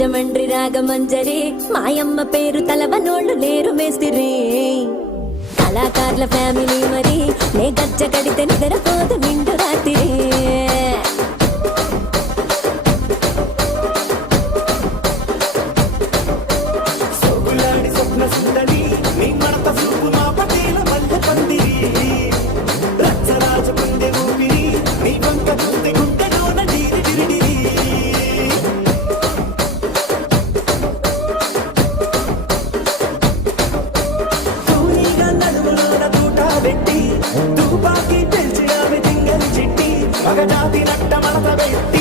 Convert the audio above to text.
రాజమండ్రి రాగమంజరి మాయమ్మ పేరు తలవనోళ్ళు లేరు మేస్తిరి కళాకారుల ఫ్యామిలీ మరి నే గజ్జ కడితే నిద్రపోదు నిండు రాత్రి